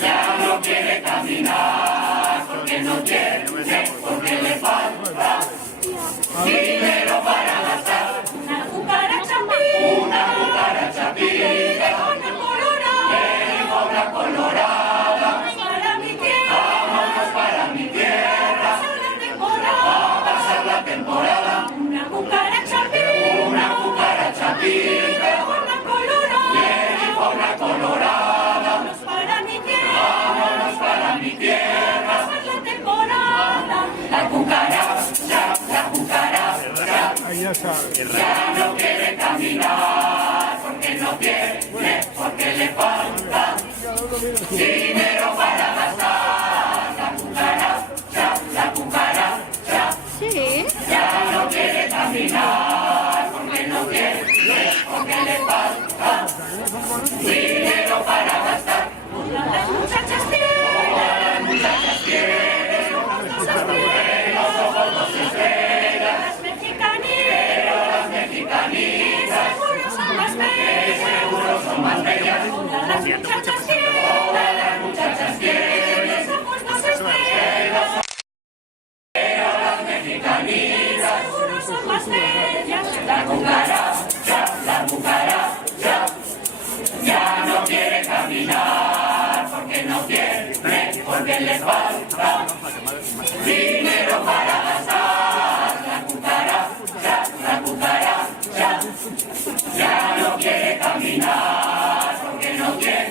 Ya no quiere caminar porque no quiere, porque le falta dinero para gastar. Una cucaracha pide, Una cucaracha pide lejona colorada, lejona colorada. para mi tierra, Vámonos para mi tierra pasar la temporada. a pasar la temporada. Una cucaracha pide, Una cucaracha pide lejona colorada, lejona colorada. vámonos para mi tierra, Vámonos para mi tierra. pasar la temporada. La cucaracha, la cucaracha. Ahí ya sabes. Ya no quiere caminar porque no quiere, porque le falta dinero para gastar. La cucaracha, Sí. ya no quiere caminar porque no quiere, porque le falta dinero para gastar. Las muchachas tienen los ojos dos estrellas, las mexicanitas, seguro son más bellas, Seguro son más bellas. las muchachas tienen los ojos dos estrellas, Las mexicanitas, seguro son más bellas. la cucaracha, ya no quiere caminar porque no quiere, porque le falta dinero para gastar. La cucaracha, ya no quiere caminar porque no quiere,